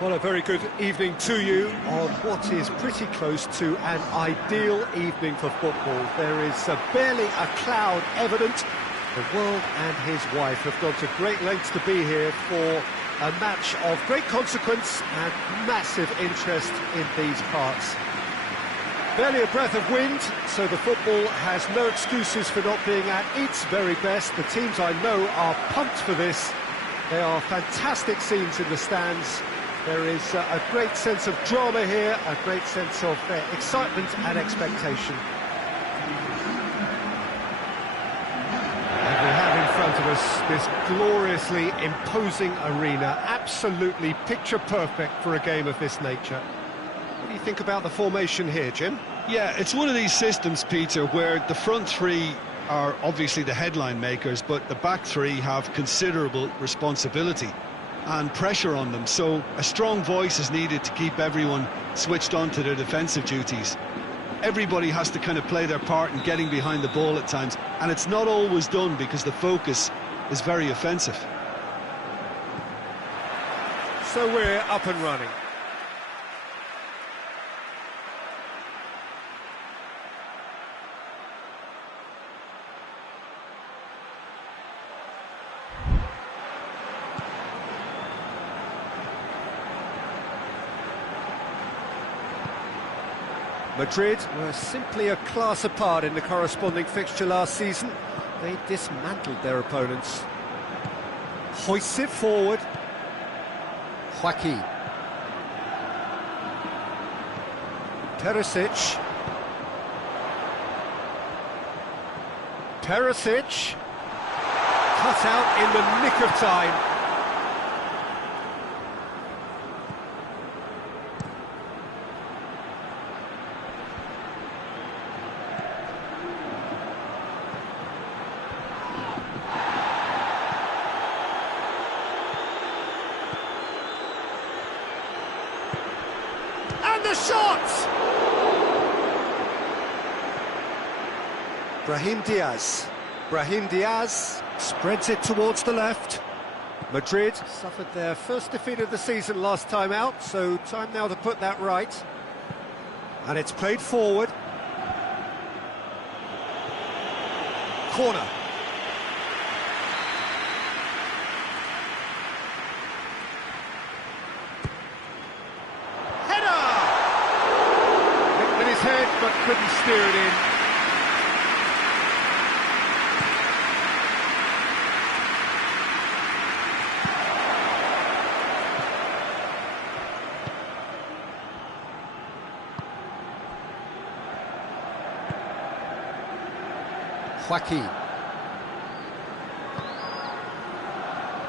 Well, a very good evening to you on what is pretty close to an ideal evening for football. There is barely a cloud evident. The world and his wife have gone to great lengths to be here for a match of great consequence and massive interest in these parts. Barely a breath of wind, so the football has no excuses for not being at its very best. The teams I know are pumped for this. There are fantastic scenes in the stands. There is a great sense of drama here, a great sense of excitement and expectation. And we have in front of us this gloriously imposing arena, absolutely picture perfect for a game of this nature. What do you think about the formation here, Jim? Yeah, it's one of these systems, Peter, where the front three are obviously the headline makers, but the back three have considerable responsibility and pressure on them, so a strong voice is needed to keep everyone switched on to their defensive duties. Everybody has to kind of play their part in getting behind the ball at times, and it's not always done because the focus is very offensive. So we're up and running. Madrid were simply a class apart in the corresponding fixture last season. They dismantled their opponents. Hoists it forward. Joaquin. Perisic. Perisic. Cut out in the nick of time. And the shot! Brahim Diaz spreads it towards the left. Madrid suffered their first defeat of the season last time out, so time now to put that right. And it's played forward. Corner. Head, but couldn't steer it in. Joaquin.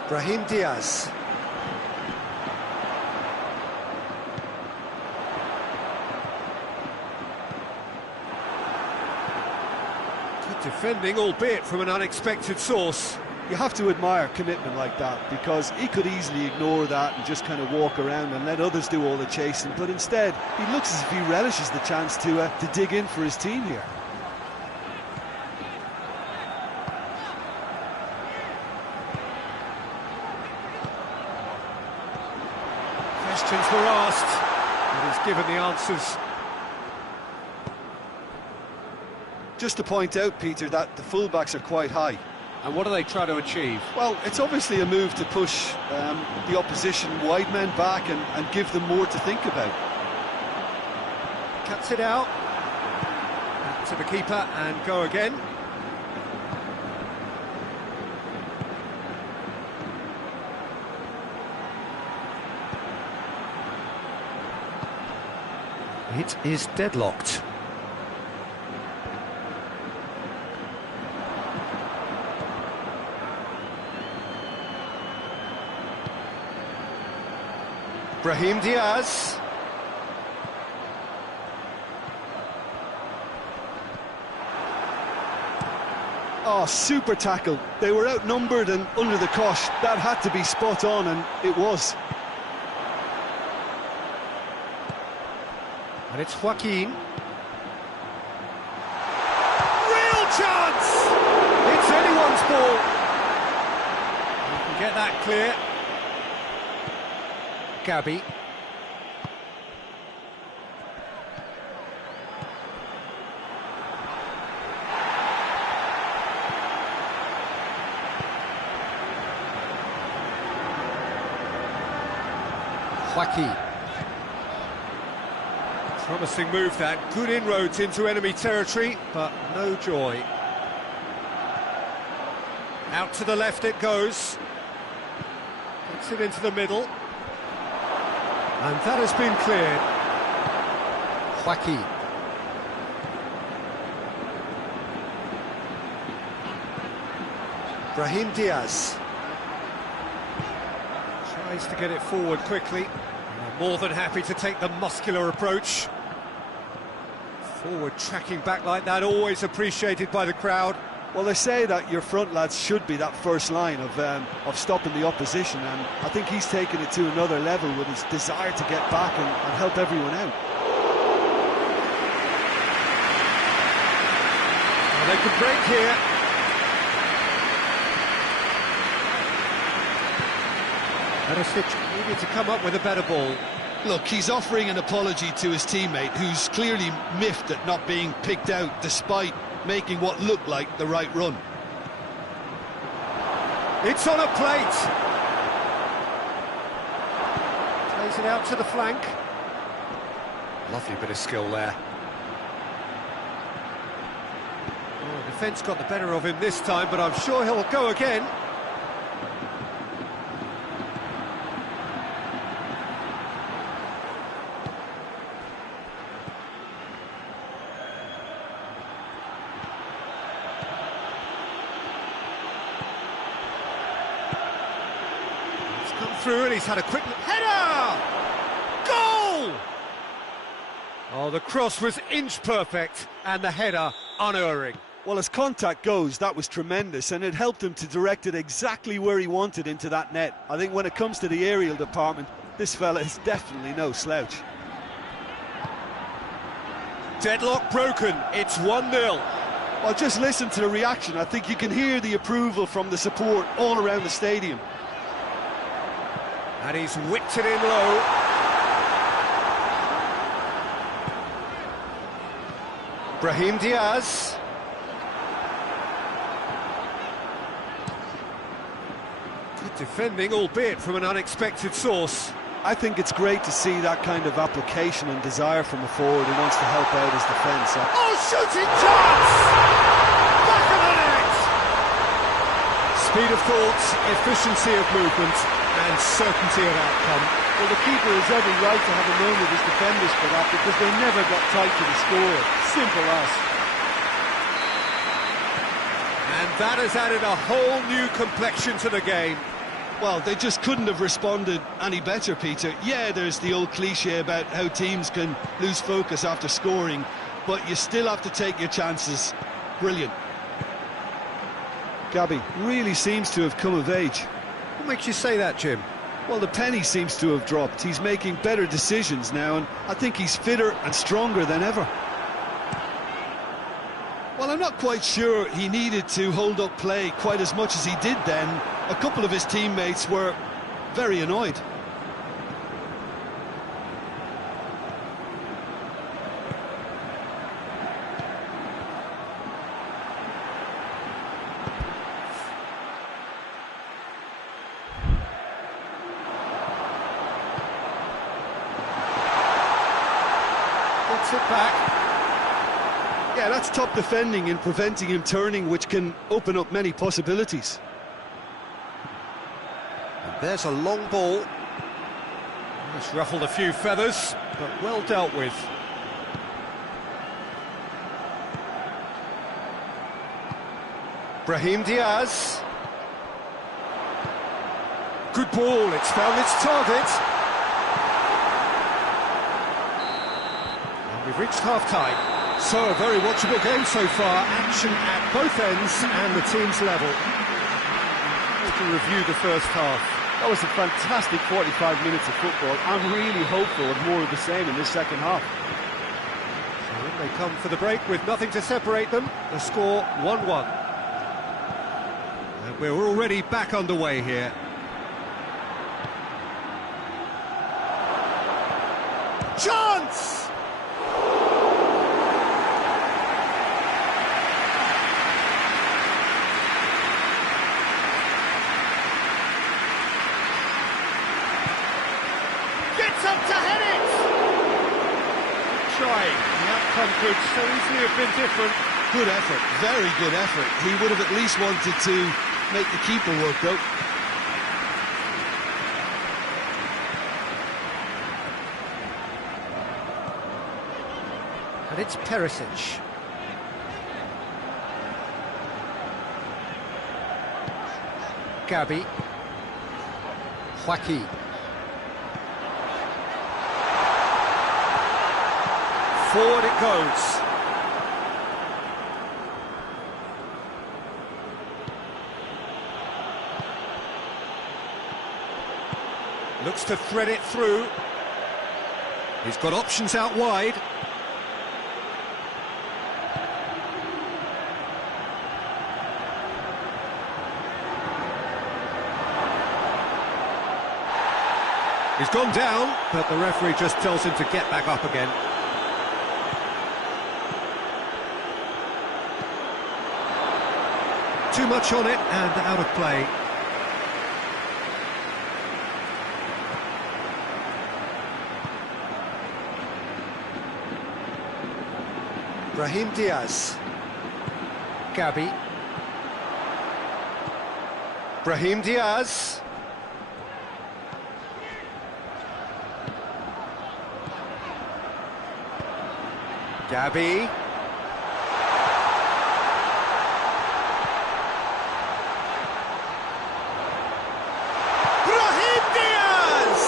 Brahim Diaz. Defending, albeit from an unexpected source. You have to admire commitment like that, because he could easily ignore that and just kind of walk around and let others do all the chasing, but instead he looks as if he relishes the chance to dig in for his team here. Questions were asked, and he's given the answers. Just to point out, Peter, that the fullbacks are quite high. And what do they try to achieve? Well, it's obviously a move to push the opposition wide men back and give them more to think about. Cuts it out. Back to the keeper and go again. It is deadlocked. Brahim Diaz. Oh, super tackle. They were outnumbered and under the cosh. That had to be spot on, and it was. And it's Joaquin. Real chance! It's anyone's ball. You can get that clear. Gabby. Joaquin. Promising move that, good inroads into enemy territory, but no joy. Out to the left it goes. Gets it into the middle. And that has been cleared. Joaquin. Brahim Diaz. Tries to get it forward quickly. More than happy to take the muscular approach. Forward tracking back like that, always appreciated by the crowd. Well, they say that your front lads should be that first line of stopping the opposition, and I think he's taken it to another level with his desire to get back and help everyone out. Well, they could break here. Perisic needed to come up with a better ball. Look, he's offering an apology to his teammate, who's clearly miffed at not being picked out despite making what looked like the right run. It's on a plate. Plays it out to the flank. Lovely bit of skill there. Oh, defence got the better of him this time, but I'm sure he'll go again. Through, and he's had a quick header! Goal! Oh, the cross was inch perfect and the header unerring. Well, as contact goes, that was tremendous, and it helped him to direct it exactly where he wanted into that net. I think when it comes to the aerial department, this fella is definitely no slouch. Deadlock broken, it's 1-0. Well, just listen to the reaction. I think you can hear the approval from the support all around the stadium. And he's whipped it in low. Brahim Diaz. Good defending, albeit from an unexpected source. I think it's great to see that kind of application and desire from a forward who wants to help out his defence. Oh, shooting chance! Back of the net! Speed of thought, efficiency of movement, and certainty of outcome. Well, the keeper has every right to have a moan with his defenders for that, because they never got tight to the score. Simple as. And that has added a whole new complexion to the game. Well, they just couldn't have responded any better, Peter. Yeah, there's the old cliche about how teams can lose focus after scoring, but you still have to take your chances. Brilliant. Gabby really seems to have come of age. What makes you say that, Jim? Well, the penny seems to have dropped. He's making better decisions now, and I think he's fitter and stronger than ever. Well, I'm not quite sure he needed to hold up play quite as much as he did then. A couple of his teammates were very annoyed. Gets it back. Yeah, that's top defending and preventing him turning, which can open up many possibilities. And there's a long ball. It's ruffled a few feathers, but well dealt with. Brahim Diaz. Good ball, it's found its target. And we've reached half-time. So, a very watchable game so far. Action at both ends and the team's level. To review the first half. That was a fantastic 45 minutes of football. I'm really hopeful of more of the same in this second half. So when they come for the break with nothing to separate them, the score 1-1. And we're already back underway here. Chance! Gets up to head it! Trying. The outcome could so easily have been different. Good effort, very good effort. He would have at least wanted to make the keeper work, though. And it's Perisic. Gabi. Joaquin. Forward it goes. Looks to thread it through. He's got options out wide. He's gone down, but the referee just tells him to get back up again. Too much on it and out of play. Brahim Diaz. Gabi. Brahim Diaz. Gabi. Brahim Diaz!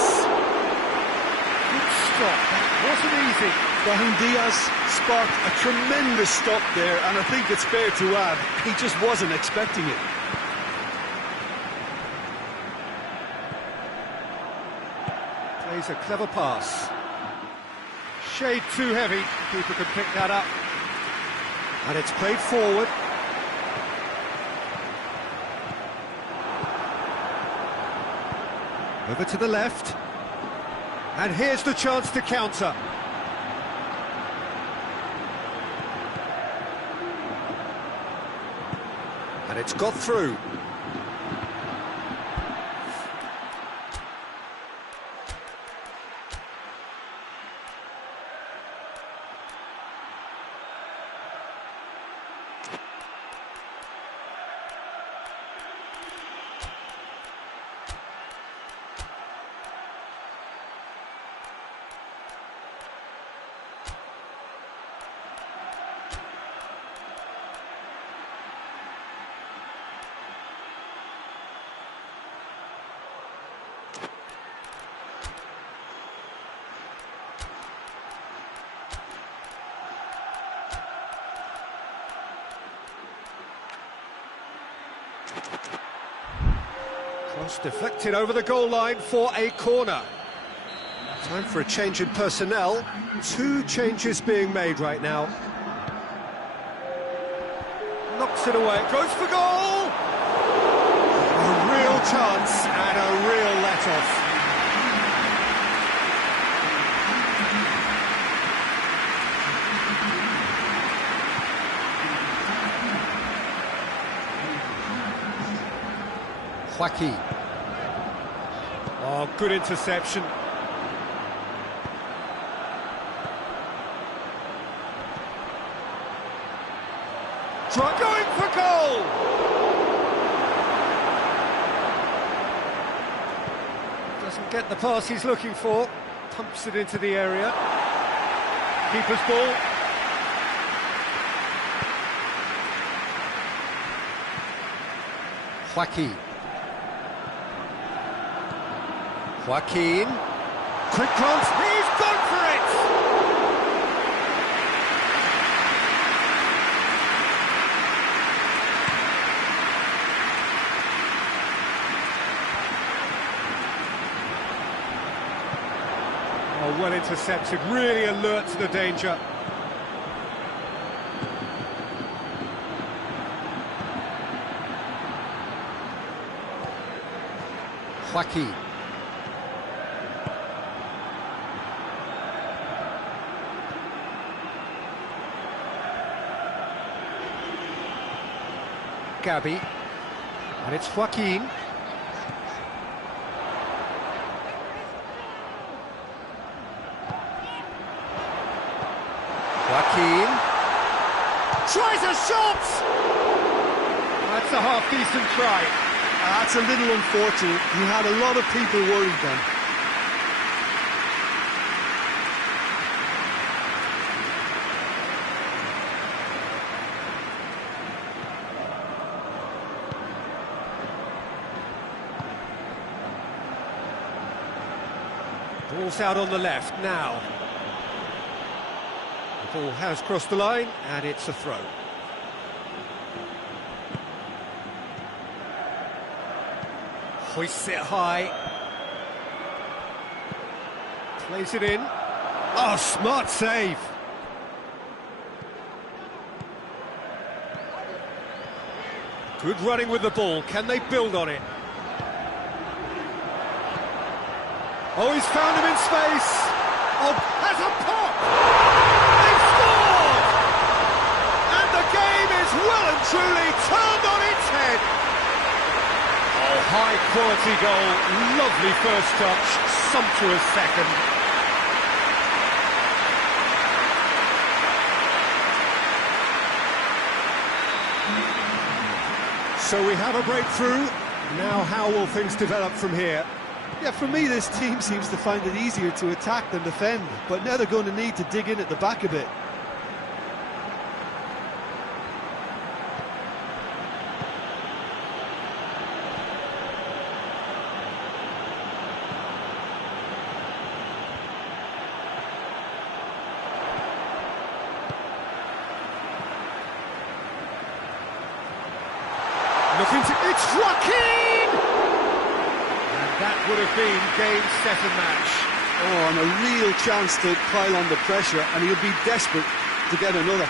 Good stop, that wasn't easy. Brahim Diaz sparked a tremendous stop there, and I think it's fair to add, he just wasn't expecting it. Plays a clever pass. Shade too heavy, keeper can pick that up. And it's played forward. Over to the left. And here's the chance to counter. And it's got through. Cross deflected over the goal line for a corner. Time for a change in personnel. 2 changes being made right now. Knocks it away, goes for goal! A real chance and a real let-off. Joaquin. Oh, good interception. Going for goal! Doesn't get the pass he's looking for. Pumps it into the area. Keeper's ball. Joaquin. Joaquin. Quick cross. He's gone for it! Oh, well intercepted, really alert to the danger. Joaquin. Gabi. And it's Joaquin. Joaquin. Tries a shot! That's a half-decent try. That's a little unfortunate. He had a lot of people worried then. Ball's out on the left now. The ball has crossed the line, and it's a throw. Hoists it high. Plays it in. Oh, smart save. Good running with the ball. Can they build on it? Oh, he's found him in space. Oh, has a pop. They scored! And the game is well and truly turned on its head. Oh, high-quality goal. Lovely first touch. Sumptuous second. So we have a breakthrough. Now how will things develop from here? Yeah, for me, this team seems to find it easier to attack than defend, but now they're going to need to dig in at the back a bit. Looking to... It's Joaquin! That would have been game, set and match. Oh, and a real chance to pile on the pressure, and he'll be desperate to get another.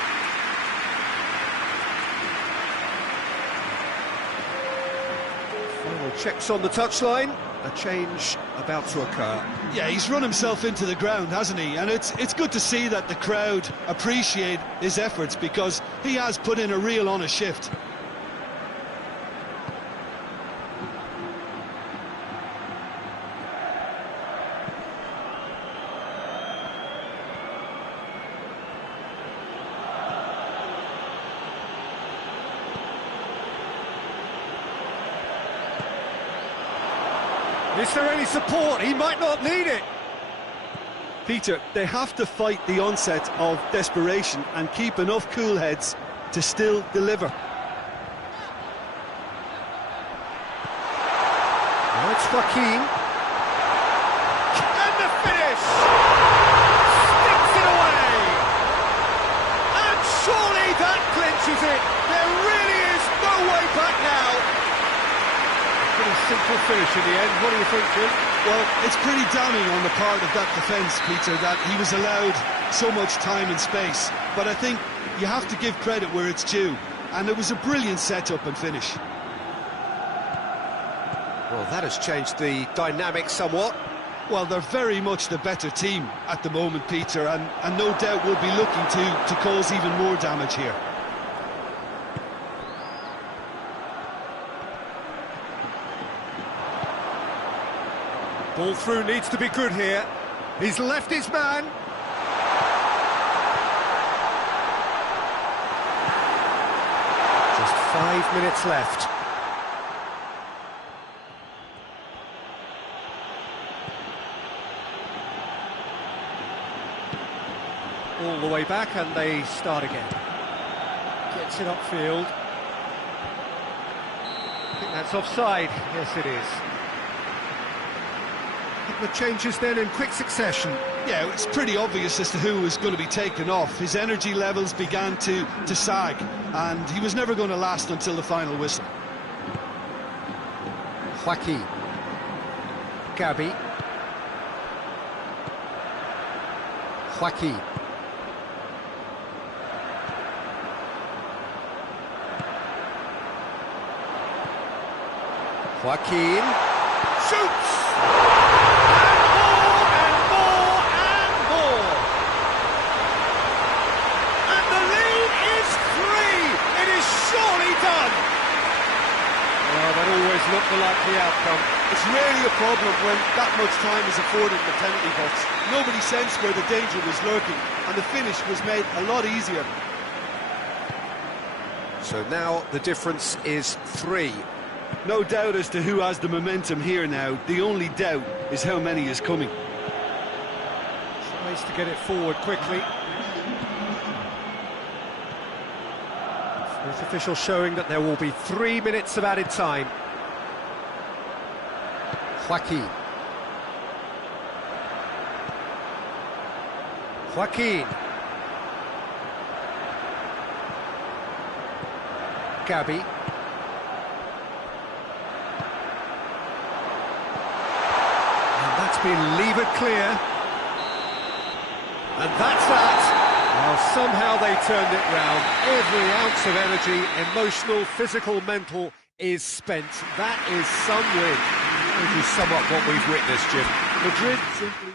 Final checks on the touchline. A change about to occur. Yeah, he's run himself into the ground, hasn't he? And it's good to see that the crowd appreciate his efforts, because he has put in a real honest shift. Is there any support? He might not need it. Peter, they have to fight the onset of desperation and keep enough cool heads to still deliver. Now it's Joaquin. And the finish! Sticks it away! And surely that clinches it. There really is no way back now. Pretty simple finish in the end. What do you think, Jim? Well, it's pretty damning on the part of that defence, Peter, that he was allowed so much time and space. But I think you have to give credit where it's due. And it was a brilliant set-up and finish. Well, that has changed the dynamic somewhat. Well, they're very much the better team at the moment, Peter, and no doubt will be looking to cause even more damage here. Ball through needs to be good here. He's left his man. Just 5 minutes left. All the way back, and they start again. Gets it upfield. I think that's offside. Yes, it is. The changes then in quick succession. Yeah, it's pretty obvious as to who was going to be taken off. His energy levels began to sag, and he was never going to last until the final whistle. Joaquin. Gabi. Joaquin. Joaquin. Shoots! that much time is afforded in the penalty box. Nobody sensed where the danger was lurking, and the finish was made a lot easier. So now the difference is 3. No doubt as to who has the momentum here now. The only doubt is how many is coming. Tries to get it forward quickly. Fourth official showing that there will be 3 minutes of added time. Joaquin. Gabby. And that's been levered clear. And that's that. Well, somehow they turned it round. Every ounce of energy, emotional, physical, mental, is spent. That is some win. If you sum up what we've witnessed, Jim. Madrid simply